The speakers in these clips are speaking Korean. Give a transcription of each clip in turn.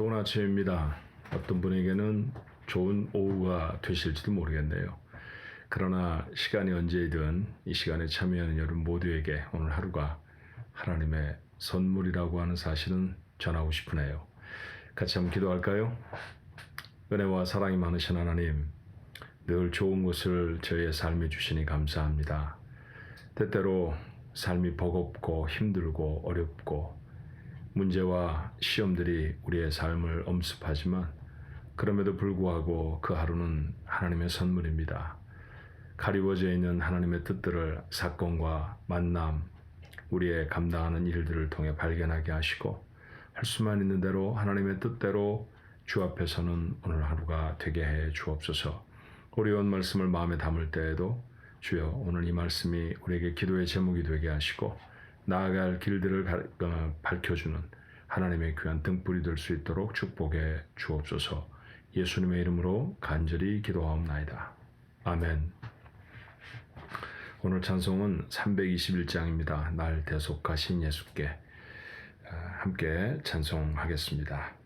좋은 아침입니다. 어떤 분에게는 좋은 오후가 되실지도 모르겠네요. 그러나 시간이 언제이든 이 시간에 참여하는 여러분 모두에게 오늘 하루가 하나님의 선물이라고 하는 사실은 전하고 싶으네요. 같이 한번 기도할까요? 은혜와 사랑이 많으신 하나님, 늘 좋은 것을 저희의 삶에 주시니 감사합니다. 때때로 삶이 버겁고 힘들고 어렵고 문제와 시험들이 우리의 삶을 엄습하지만 그럼에도 불구하고 그 하루는 하나님의 선물입니다. 가리워져 있는 하나님의 뜻들을 사건과 만남, 우리의 감당하는 일들을 통해 발견하게 하시고 할 수만 있는 대로 하나님의 뜻대로 주 앞에서는 오늘 하루가 되게 해 주옵소서. 어려운 말씀을 마음에 담을 때에도 주여 오늘 이 말씀이 우리에게 기도의 제목이 되게 하시고 나아갈 길들을 밝혀주는 하나님의 귀한 등불이 될 수 있도록 축복해 주옵소서. 예수님의 이름으로 간절히 기도하옵나이다. 아멘. 오늘 찬송은 321장입니다. 날 대속하신 예수께. 함께 찬송하겠습니다.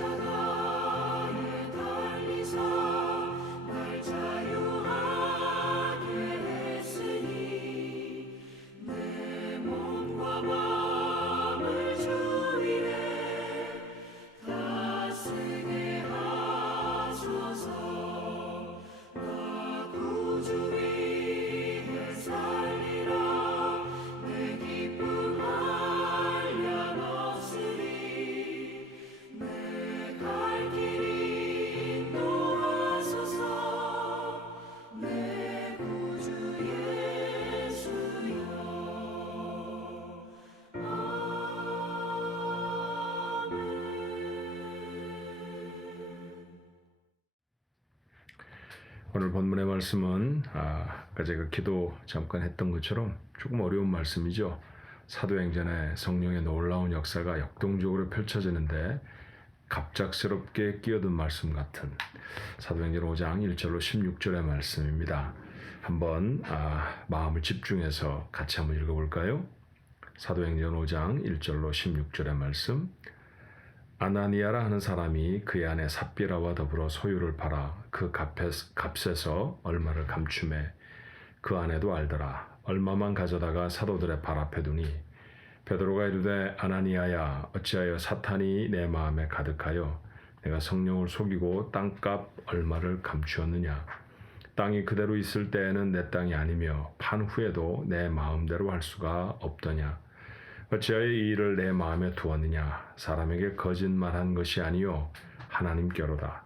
십자가에 달리사 날 자유하게 했으니 내 몸과 마음을 주 위에 다스게 하소서. 나 구주 위에 살리라. 내 기쁨 한량 없으리. 내 갈 길이 인도하소서. 내 구주 예수여. 아멘. 오늘 본문의 말씀은 아까 제가 기도 잠깐 했던 것처럼 조금 어려운 말씀이죠. 사도행전에 성령의 놀라운 역사가 역동적으로 펼쳐지는데 갑작스럽게 끼어든 말씀 같은 사도행전 5장 1절로 16절의 말씀입니다. 한번 마음을 집중해서 같이 한번 읽어볼까요? 사도행전 5장 1절로 16절의 말씀. 아나니아라 하는 사람이 그의 아내 삽비라와 더불어 소유를 팔아 그 값에서 얼마를 감추매 그 아내도 알더라. 얼마만 가져다가 사도들의 발 앞에 두니 베드로가 이르되 아나니아야 어찌하여 사탄이 내 마음에 가득하여 내가 성령을 속이고 땅값 얼마를 감추었느냐. 땅이 그대로 있을 때에는 내 땅이 아니며 판 후에도 내 마음대로 할 수가 없더냐. 어찌하여 이 일을 내 마음에 두었느냐. 사람에게 거짓말한 것이 아니요 하나님께로다.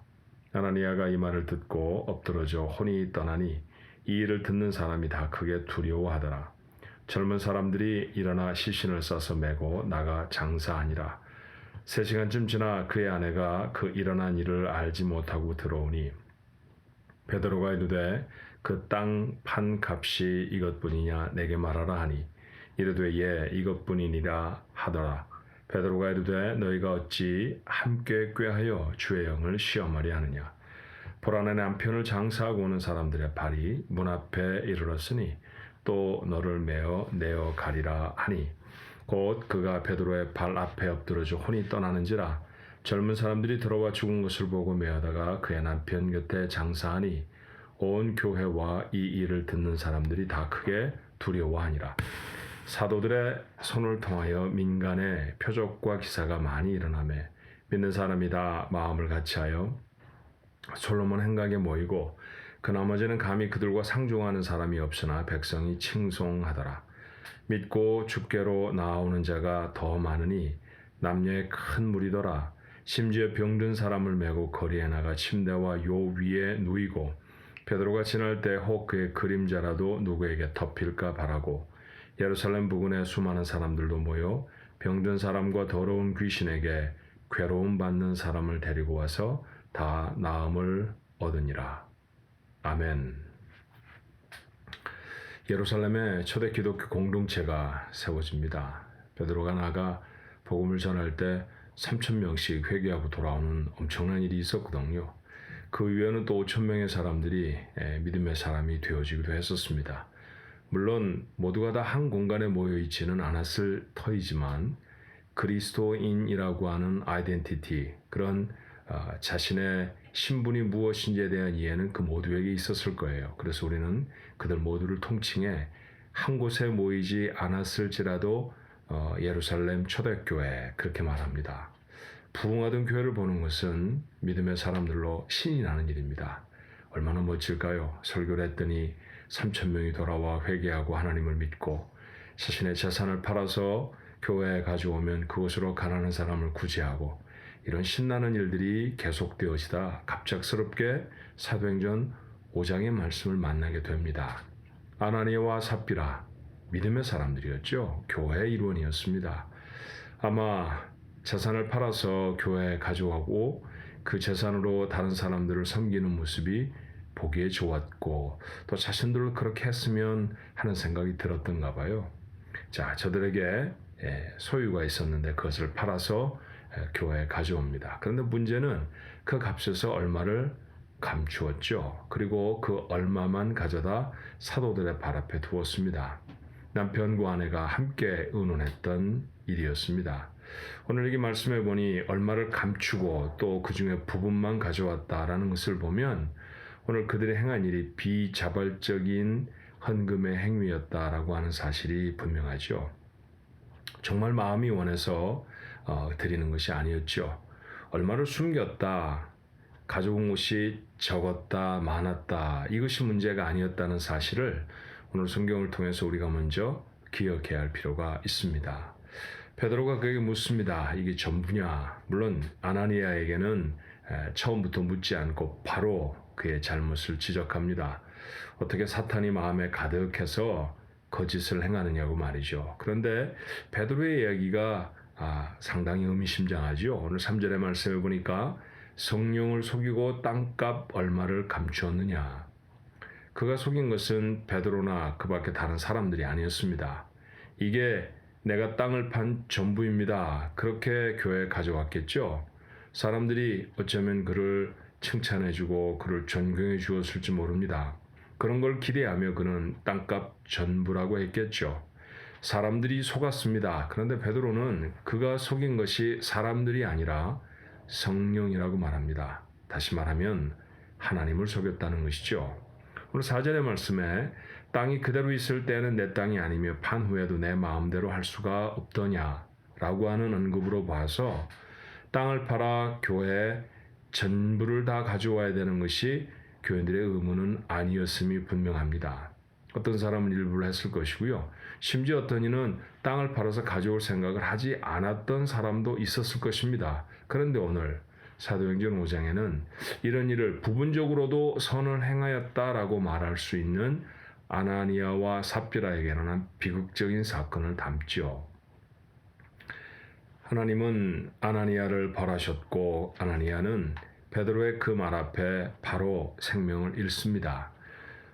아나니아가 이 말을 듣고 엎드러져 혼이 떠나니 이 일을 듣는 사람이 다 크게 두려워하더라. 젊은 사람들이 일어나 시신을 싸서 메고 나가 장사하니라. 3시간쯤 지나 그의 아내가 그 일어난 일을 알지 못하고 들어오니 베드로가 이르되 그 땅 판 값이 이것뿐이냐 내게 말하라 하니 이르되 예 이것뿐이니라 하더라. 베드로가 이르되 너희가 어찌 함께 꾀하여 주의 영을 시험하려 하느냐. 보라 내 남편을 장사하고 오는 사람들의 발이 문 앞에 이르렀으니 또 너를 내어 가리라 하니 곧 그가 베드로의 발 앞에 엎드러져 혼이 떠나는지라. 젊은 사람들이 들어와 죽은 것을 보고 메어다가 그의 남편 곁에 장사하니 온 교회와 이 일을 듣는 사람들이 다 크게 두려워하니라. 사도들의 손을 통하여 민간의 표적과 기사가 많이 일어나매 믿는 사람이 다 마음을 같이하여 솔로몬 행각에 모이고 그 나머지는 감히 그들과 상종하는 사람이 없으나 백성이 칭송하더라. 믿고 주께로 나아오는 자가 더 많으니 남녀의 큰 무리더라. 심지어 병든 사람을 메고 거리에 나가 침대와 요 위에 누이고 베드로가 지날 때 혹 그의 그림자라도 누구에게 덮일까 바라고 예루살렘 부근에 수많은 사람들도 모여 병든 사람과 더러운 귀신에게 괴로움 받는 사람을 데리고 와서 다 나음을 얻으니라. 아멘. 예루살렘에 초대 기독교 공동체가 세워집니다. 베드로가 나가 복음을 전할 때 3,000명씩 회개하고 돌아오는 엄청난 일이 있었거든요. 그 이후에는 또 5,000명의 사람들이 믿음의 사람이 되어지기도 했었습니다. 물론 모두가 다 한 공간에 모여 있지는 않았을 터이지만 그리스도인이라고 하는 아이덴티티, 그런 자신의 신분이 무엇인지에 대한 이해는 그 모두에게 있었을 거예요. 그래서 우리는 그들 모두를 통칭해 한 곳에 모이지 않았을지라도 예루살렘 초대교회 그렇게 말합니다. 부흥하던 교회를 보는 것은 믿음의 사람들로 신이 나는 일입니다. 얼마나 멋질까요? 설교를 했더니 3,000명이 돌아와 회개하고 하나님을 믿고 자신의 재산을 팔아서 교회에 가져오면 그곳으로 가난한 사람을 구제하고 이런 신나는 일들이 계속되어지다 갑작스럽게 사도행전 5장의 말씀을 만나게 됩니다. 아나니아와 삽비라 믿음의 사람들이었죠. 교회의 일원이었습니다. 아마 재산을 팔아서 교회에 가져가고 그 재산으로 다른 사람들을 섬기는 모습이 보기에 좋았고 또 자신들도 그렇게 했으면 하는 생각이 들었던가 봐요. 자, 저들에게 소유가 있었는데 그것을 팔아서 교회에 가져옵니다. 그런데 문제는 그 값에서 얼마를 감추었죠. 그리고 그 얼마만 가져다 사도들의 발 앞에 두었습니다. 남편과 아내가 함께 의논했던 일이었습니다. 오늘 여기 말씀해 보니 얼마를 감추고 또 그 중에 부분만 가져왔다라는 것을 보면 오늘 그들이 행한 일이 비자발적인 헌금의 행위였다라고 하는 사실이 분명하죠. 정말 마음이 원해서 드리는 것이 아니었죠. 얼마를 숨겼다, 가져온 것이 적었다, 많았다, 이것이 문제가 아니었다는 사실을 오늘 성경을 통해서 우리가 먼저 기억해야 할 필요가 있습니다. 베드로가 그에게 묻습니다. 이게 전부냐? 물론 아나니아에게는 처음부터 묻지 않고 바로 그의 잘못을 지적합니다. 어떻게 사탄이 마음에 가득해서 거짓을 행하느냐고 말이죠. 그런데 베드로의 이야기가 상당히 의미심장하죠. 오늘 3절의 말씀을 보니까 성령을 속이고 땅값 얼마를 감추었느냐. 그가 속인 것은 베드로나 그 밖에 다른 사람들이 아니었습니다. 이게 내가 땅을 판 전부입니다. 그렇게 교회에 가져왔겠죠. 사람들이 어쩌면 그를 칭찬해주고 그를 존경해 주었을지 모릅니다. 그런 걸 기대하며 그는 땅값 전부라고 했겠죠. 사람들이 속았습니다. 그런데 베드로는 그가 속인 것이 사람들이 아니라 성령이라고 말합니다. 다시 말하면 하나님을 속였다는 것이죠. 오늘 4절의 말씀에 땅이 그대로 있을 때는 내 땅이 아니며 판 후에도 내 마음대로 할 수가 없더냐라고 하는 언급으로 봐서 땅을 팔아 교회 전부를 다 가져와야 되는 것이 교인들의 의무는 아니었음이 분명합니다. 어떤 사람은 일부러 했을 것이고요. 심지어 어떤 이는 땅을 팔아서 가져올 생각을 하지 않았던 사람도 있었을 것입니다. 그런데 오늘 사도행전 5장에는 이런 일을 부분적으로도 선을 행하였다라고 말할 수 있는 아나니아와 삽비라에게 일어난 비극적인 사건을 담죠. 하나님은 아나니아를 벌하셨고 아나니아는 베드로의 그 말 앞에 바로 생명을 잃습니다.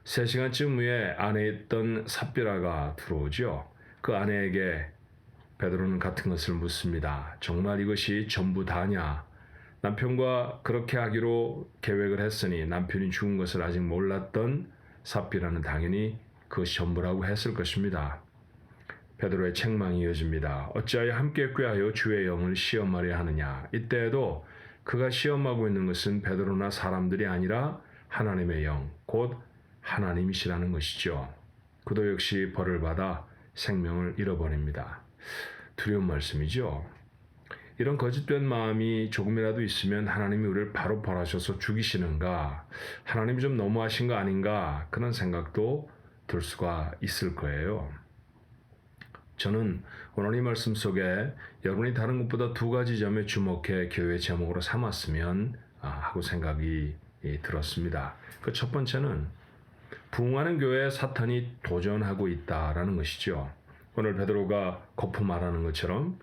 3시간쯤 후에 안에 있던 삽비라가 들어오죠. 그 아내에게 베드로는 같은 것을 묻습니다. 정말 이것이 전부 다냐? 남편과 그렇게 하기로 계획을 했으니 남편이 죽은 것을 아직 몰랐던 삽비라는 당연히 그것이 전부라고 했을 것입니다. 베드로의 책망이 이어집니다. 어찌하여 함께 꾀하여 주의 영을 시험하려 하느냐? 이때에도 그가 시험하고 있는 것은 베드로나 사람들이 아니라 하나님의 영, 곧 하나님이시라는 것이죠. 그도 역시 벌을 받아 생명을 잃어버립니다. 두려운 말씀이죠. 이런 거짓된 마음이 조금이라도 있으면 하나님이 우리를 바로 벌하셔서 죽이시는가, 하나님이 좀 너무하신 거 아닌가, 그런 생각도 들 수가 있을 거예요. 저는 오늘 이 말씀 속에 여러분이 다른 것보다 2가지 점에 주목해 교회 제목으로 삼았으면 하고 생각이 들었습니다. 그 첫 번째는 부흥하는 교회에 사탄이 도전하고 있다라는 것이죠. 오늘 베드로가 거푸 말하는 것처럼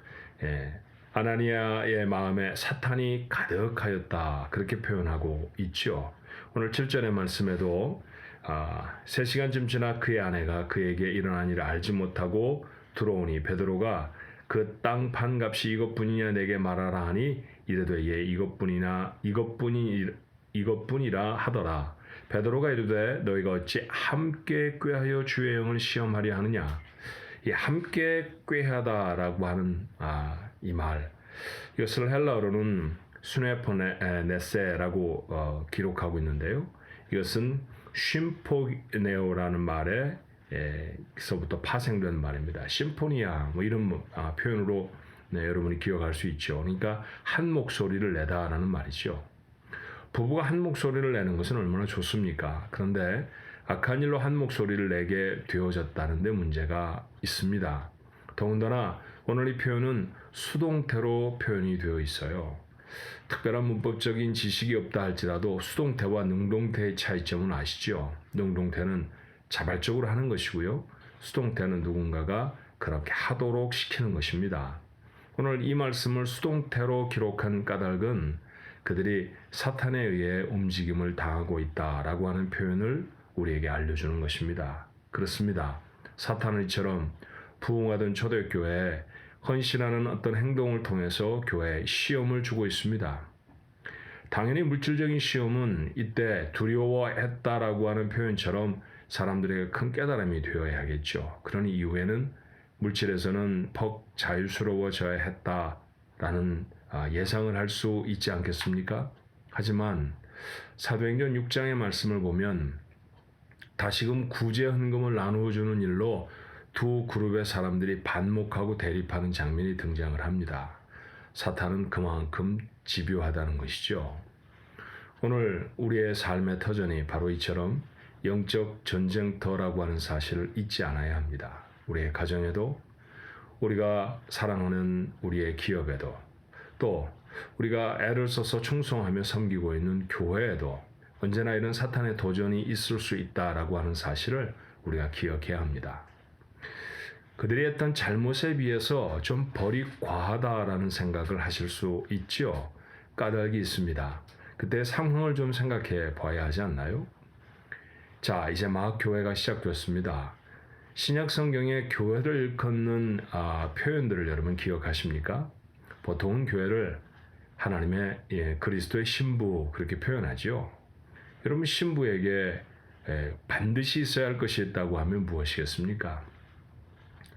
아나니아의 마음에 사탄이 가득하였다 그렇게 표현하고 있죠. 오늘 7절의 말씀에도 3시간쯤 지나 그의 아내가 그에게 일어난 일을 알지 못하고 들어오니 베드로가 그 땅 판값이 이것뿐이냐 내게 말하라 하니 이르되 예 이것뿐이라 하더라. 베드로가 이르되 너희가 어찌 함께 꾀하여 주의 영을 시험하려 하느냐. 이 함께 꾀하다라고 하는 이 말, 이것을 헬라어로는 수네포네세라고 기록하고 있는데요. 이것은 쉼포네오라는 말에 에서부터 파생된 말입니다. 심포니아 이런 표현으로 여러분이 기억할 수 있죠. 그러니까 한 목소리를 내다라는 말이죠. 부부가 한 목소리를 내는 것은 얼마나 좋습니까? 그런데 악한 일로 한 목소리를 내게 되어졌다는 데 문제가 있습니다. 더군다나 오늘 이 표현은 수동태로 표현이 되어 있어요. 특별한 문법적인 지식이 없다 할지라도 수동태와 능동태의 차이점은 아시죠? 능동태는 자발적으로 하는 것이고요. 수동태는 누군가가 그렇게 하도록 시키는 것입니다. 오늘 이 말씀을 수동태로 기록한 까닭은 그들이 사탄에 의해 움직임을 당하고 있다라고 하는 표현을 우리에게 알려주는 것입니다. 그렇습니다. 사탄은 이처럼 부흥하던 초대교회에 헌신하는 어떤 행동을 통해서 교회에 시험을 주고 있습니다. 당연히 물질적인 시험은 이때 두려워했다라고 하는 표현처럼 사람들에게 큰 깨달음이 되어야겠죠. 그러니 이후에는 물질에서는 퍽 자유스러워져야 했다라는 예상을 할 수 있지 않겠습니까? 하지만 사도행전 6장의 말씀을 보면 다시금 구제 헌금을 나누어 주는 일로 2 그룹의 사람들이 반목하고 대립하는 장면이 등장을 합니다. 사탄은 그만큼 집요하다는 것이죠. 오늘 우리의 삶의 터전이 바로 이처럼 영적 전쟁터라고 하는 사실을 잊지 않아야 합니다. 우리의 가정에도, 우리가 사랑하는 우리의 기업에도, 또 우리가 애를 써서 충성하며 섬기고 있는 교회에도 언제나 이런 사탄의 도전이 있을 수 있다라고 하는 사실을 우리가 기억해야 합니다. 그들이 했던 잘못에 비해서 좀 벌이 과하다라는 생각을 하실 수 있죠. 까닭이 있습니다. 그때 상황을 좀 생각해 봐야 하지 않나요? 자, 이제 막 교회가 시작됐습니다. 신약 성경의 교회를 일컫는 표현들을 여러분 기억하십니까? 보통은 교회를 하나님의 그리스도의 신부 그렇게 표현하죠. 여러분 신부에게 반드시 있어야 할 것이 있다고 하면 무엇이겠습니까?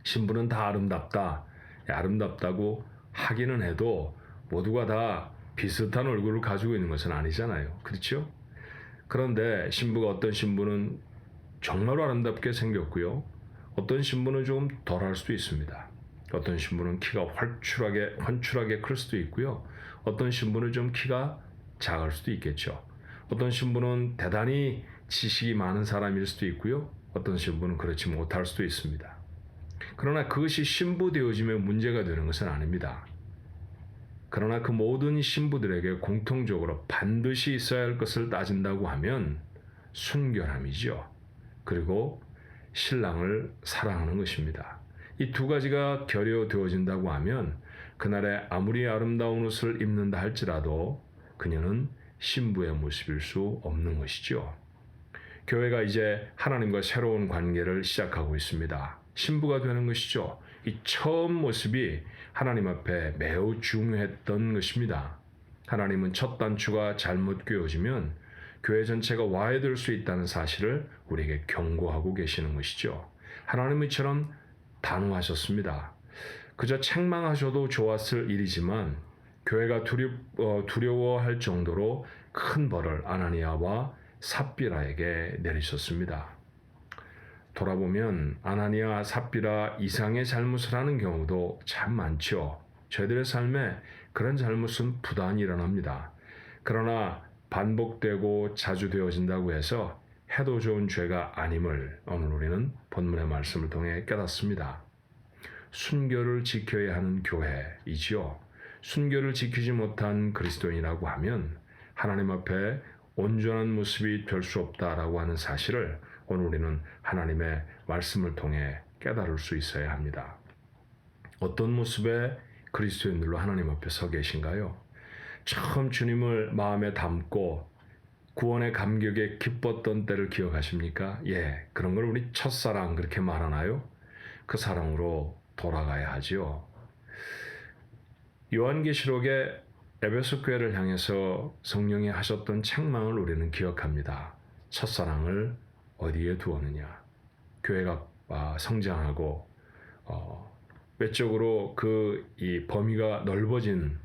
신부는 다 아름답다. 아름답다고 하기는 해도 모두가 다 비슷한 얼굴을 가지고 있는 것은 아니잖아요. 그렇죠? 그런데 어떤 신부는 정말로 아름답게 생겼고요. 어떤 신부는 좀 덜할 수도 있습니다. 어떤 신부는 키가 환출하게 클 수도 있고요. 어떤 신부는 좀 키가 작을 수도 있겠죠. 어떤 신부는 대단히 지식이 많은 사람일 수도 있고요. 어떤 신부는 그렇지 못할 수도 있습니다. 그러나 그것이 신부 되어짐에 문제가 되는 것은 아닙니다. 그러나 그 모든 신부들에게 공통적으로 반드시 있어야 할 것을 따진다고 하면 순결함이죠. 그리고 신랑을 사랑하는 것입니다. 이 두 가지가 결여되어진다고 하면 그날에 아무리 아름다운 옷을 입는다 할지라도 그녀는 신부의 모습일 수 없는 것이죠. 교회가 이제 하나님과 새로운 관계를 시작하고 있습니다. 신부가 되는 것이죠. 이 처음 모습이 하나님 앞에 매우 중요했던 것입니다. 하나님은 첫 단추가 잘못 꿰어지면 교회 전체가 와해될 수 있다는 사실을 우리에게 경고하고 계시는 것이죠. 하나님은 이처럼 단호하셨습니다. 그저 책망하셔도 좋았을 일이지만 교회가 두려워할 정도로 큰 벌을 아나니아와 삽비라에게 내리셨습니다. 돌아보면 아나니아, 삽비라 이상의 잘못을 하는 경우도 참 많죠. 저희들의 삶에 그런 잘못은 부단히 일어납니다. 그러나 반복되고 자주 되어진다고 해서 해도 좋은 죄가 아님을 오늘 우리는 본문의 말씀을 통해 깨닫습니다. 순결을 지켜야 하는 교회이지요. 순결을 지키지 못한 그리스도인이라고 하면 하나님 앞에 온전한 모습이 될 수 없다라고 하는 사실을 오늘 우리는 하나님의 말씀을 통해 깨달을 수 있어야 합니다. 어떤 모습의 그리스도인들로 하나님 앞에 서 계신가요? 처음 주님을 마음에 담고 구원의 감격에 기뻤던 때를 기억하십니까? 예, 그런 걸 우리 첫사랑 그렇게 말하나요? 그 사랑으로 돌아가야 하지요. 요한계시록에 에베소 교회를 향해서 성령이 하셨던 책망을 우리는 기억합니다. 첫사랑을 어디에 두었느냐? 교회가 성장하고 외적으로 이 범위가 넓어진,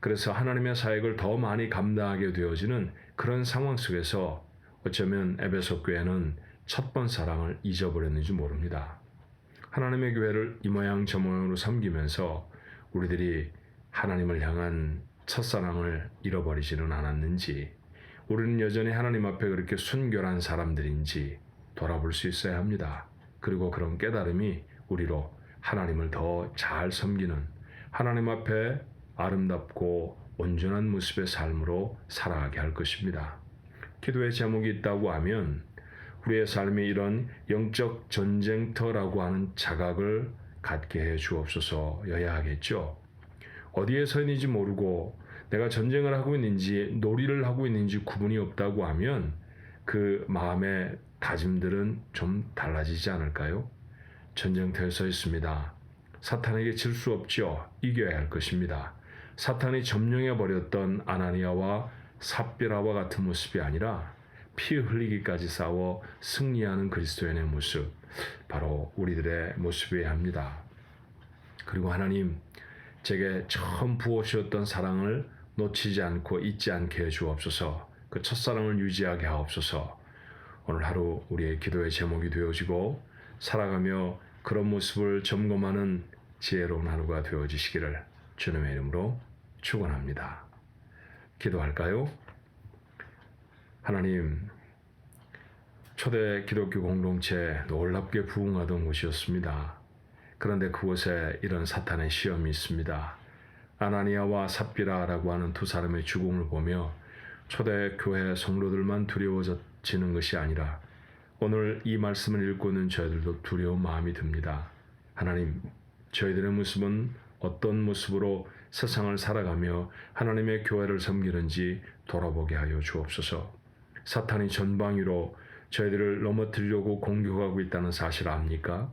그래서 하나님의 사역을 더 많이 감당하게 되어지는 그런 상황 속에서 어쩌면 에베소 교회는 첫 번 사랑을 잊어버렸는지 모릅니다. 하나님의 교회를 이 모양 저 모양으로 섬기면서 우리들이 하나님을 향한 첫사랑을 잃어버리지는 않았는지, 우리는 여전히 하나님 앞에 그렇게 순결한 사람들인지 돌아볼 수 있어야 합니다. 그리고 그런 깨달음이 우리로 하나님을 더 잘 섬기는, 하나님 앞에 아름답고 온전한 모습의 삶으로 살아가게 할 것입니다. 기도의 제목이 있다고 하면 우리의 삶이 이런 영적 전쟁터라고 하는 자각을 갖게 해 주옵소서여야 하겠죠. 어디에 서 있는지 모르고 내가 전쟁을 하고 있는지 놀이를 하고 있는지 구분이 없다고 하면 그 마음의 다짐들은 좀 달라지지 않을까요? 전쟁터에 서 있습니다. 사탄에게 질 수 없죠. 이겨야 할 것입니다. 사탄이 점령해버렸던 아나니아와 삽비라와 같은 모습이 아니라 피 흘리기까지 싸워 승리하는 그리스도인의 모습, 바로 우리들의 모습이어야 합니다. 그리고 하나님, 제게 처음 부어주셨던 사랑을 놓치지 않고 잊지 않게 해주옵소서. 그 첫사랑을 유지하게 하옵소서. 오늘 하루 우리의 기도의 제목이 되어지고 살아가며 그런 모습을 점검하는 지혜로운 하루가 되어지시기를 주님의 이름으로 축원합니다. 기도할까요? 하나님, 초대 기독교 공동체 놀랍게 부흥하던 곳이었습니다. 그런데 그곳에 이런 사탄의 시험이 있습니다. 아나니아와 삽비라라고 하는 두 사람의 죽음을 보며 초대 교회 성도들만 두려워지는 것이 아니라 오늘 이 말씀을 읽고 있는 저희들도 두려운 마음이 듭니다. 하나님, 저희들의 모습은 어떤 모습으로 세상을 살아가며 하나님의 교회를 섬기는지 돌아보게 하여 주옵소서. 사탄이 전방위로 저희들을 넘어뜨리려고 공격하고 있다는 사실 압니까?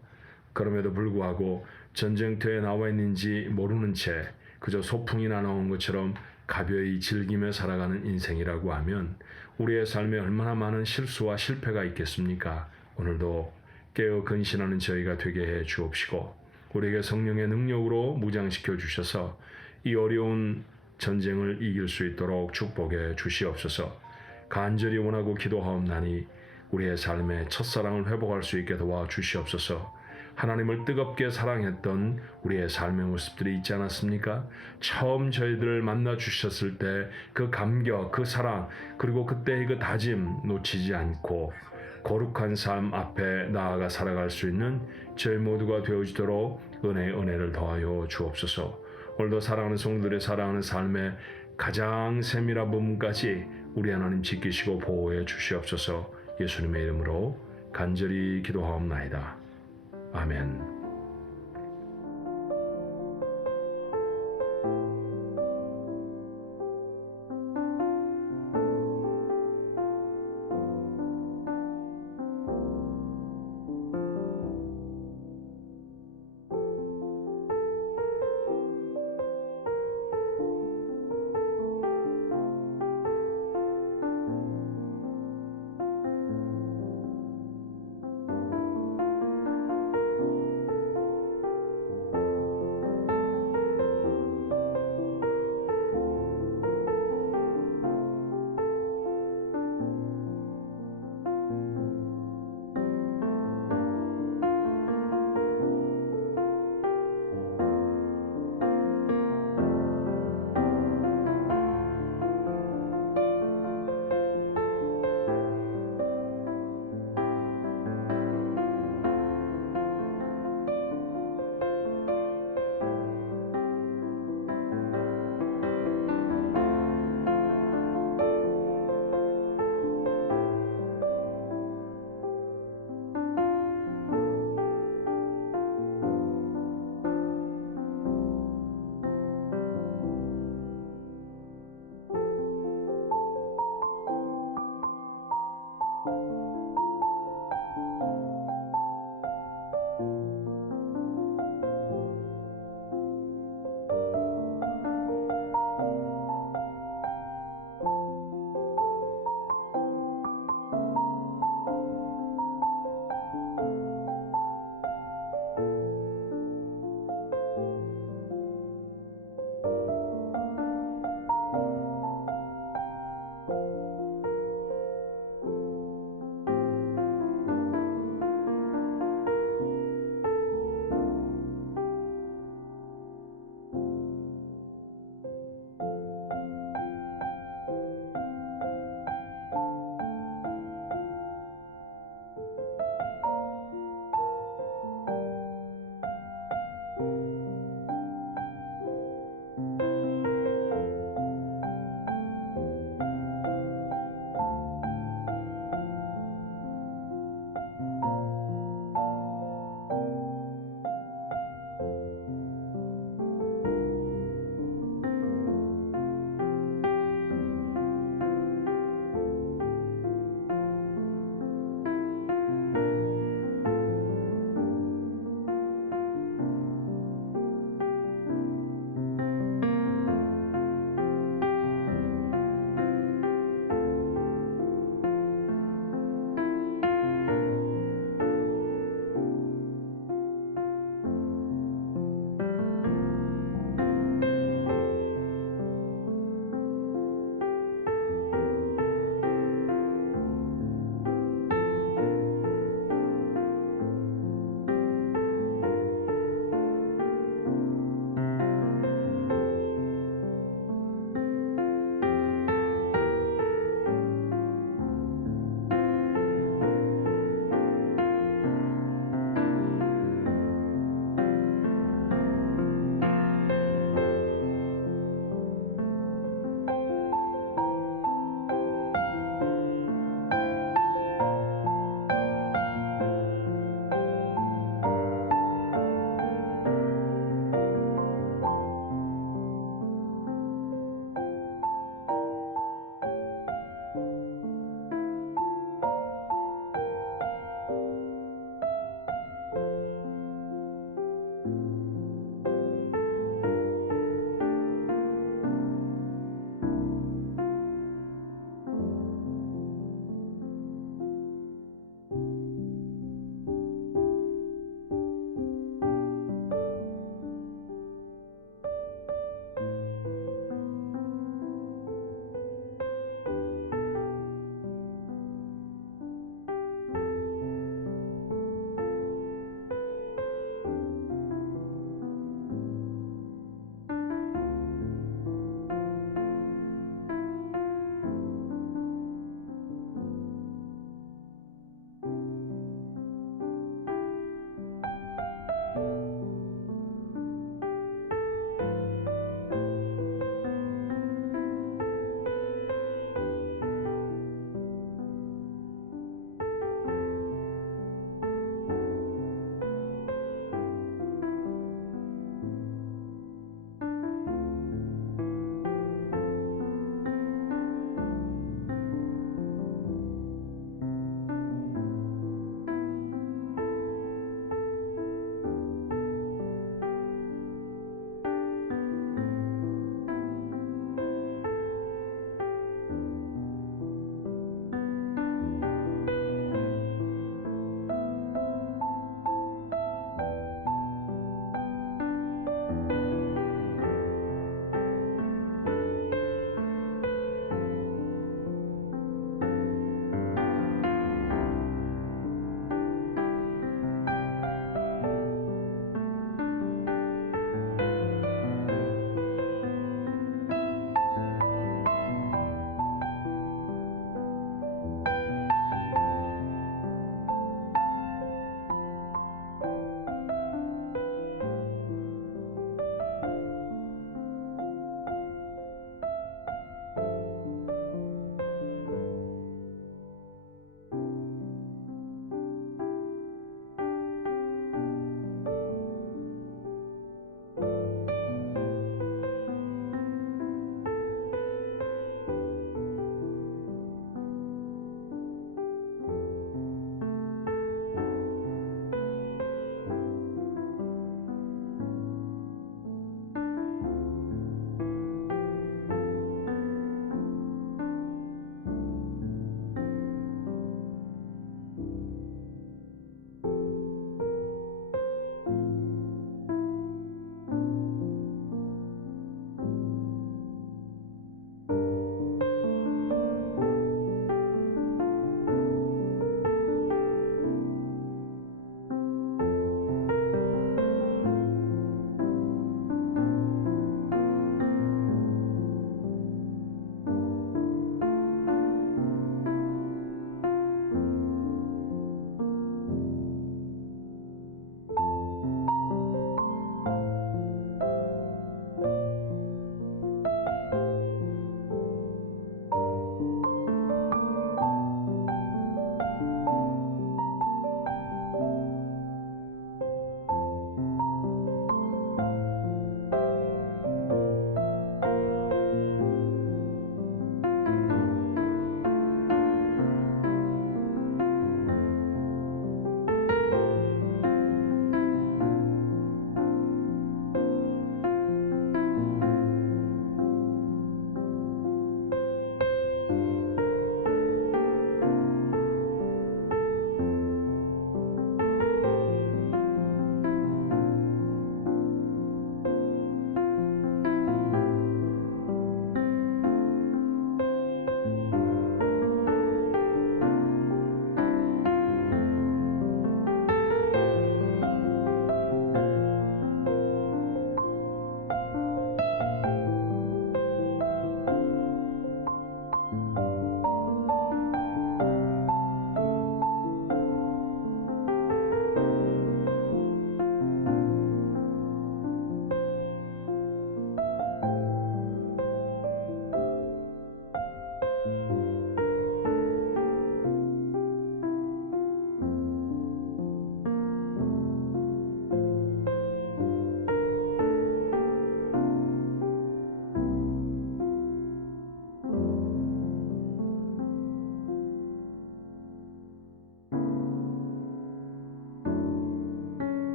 그럼에도 불구하고 전쟁터에 나와 있는지 모르는 채 그저 소풍이나 나온 것처럼 가벼이 즐기며 살아가는 인생이라고 하면 우리의 삶에 얼마나 많은 실수와 실패가 있겠습니까? 오늘도 깨어 근신하는 저희가 되게 해 주옵시고 우리에게 성령의 능력으로 무장시켜 주셔서 이 어려운 전쟁을 이길 수 있도록 축복해 주시옵소서. 간절히 원하고 기도하옵나니 우리의 삶의 첫사랑을 회복할 수 있게 도와주시옵소서. 하나님을 뜨겁게 사랑했던 우리의 삶의 모습들이 있지 않았습니까? 처음 저희들을 만나 주셨을 때 그 감격, 그 사랑, 그리고 그때의 그 다짐 놓치지 않고 거룩한 삶 앞에 나아가 살아갈 수 있는 저희 모두가 되어주도록 은혜를 더하여 주옵소서. 오늘도 사랑하는 성도들의 사랑하는 삶의 가장 세밀한 부분까지 우리 하나님 지키시고 보호해 주시옵소서. 예수님의 이름으로 간절히 기도하옵나이다. 아멘.